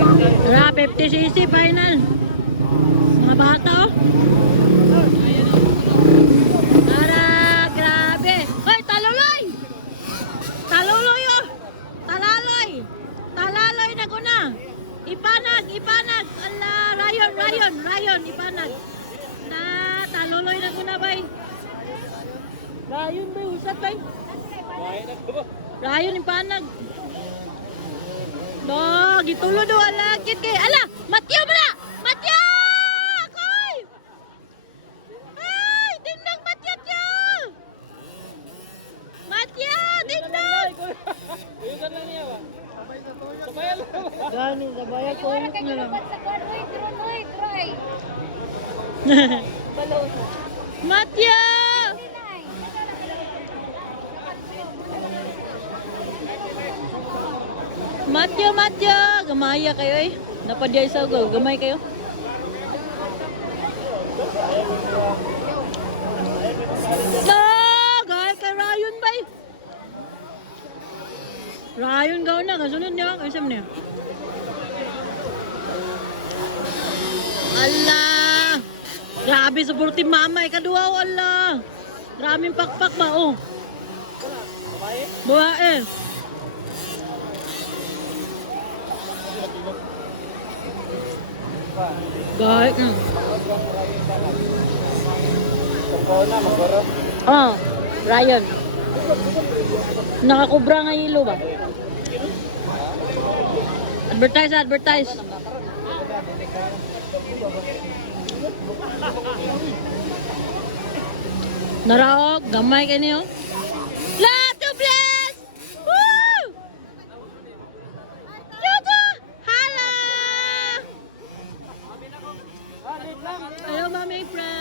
Tara, 50cc final. Mga bata oh. Tara, grabe. Hoy, taluloy! Taluloy oh! Talaloy! Talaloy na ko na! Ipanag! Ipanag! Ala, rayon! Ipanag! Na, taluloy na ko na bay. Rayon bay, usat bay. Rayon, ipanag. Do, gitulo do ala kit kay. Ala, Matyo mo na. Matyo! Akoy! Ay, dingdang Matyo tiyo. Matyo, dingdang. Iusan lang niya ba? Sabayan lang. Gani, sabayan ko na lang. Matyo! Matyo! Gamaya kayo eh. Napadya sa ugaw. Gamay kayo. Gaya kay Rayon ba eh. Rayon gaw na. Kasunod niyo. Kaisam niyo. Allah! Grabe sa burti mama. Ikadua o Allah. Maraming pakpak ba oh. Buha eh. Gaya. Oh, Ryan. Nakakubra nga ilo ba? Advertise. Naraog, gamay kayo niyo. Love to bless! Woo! Yuto! Hala! Hello, Mami Fran.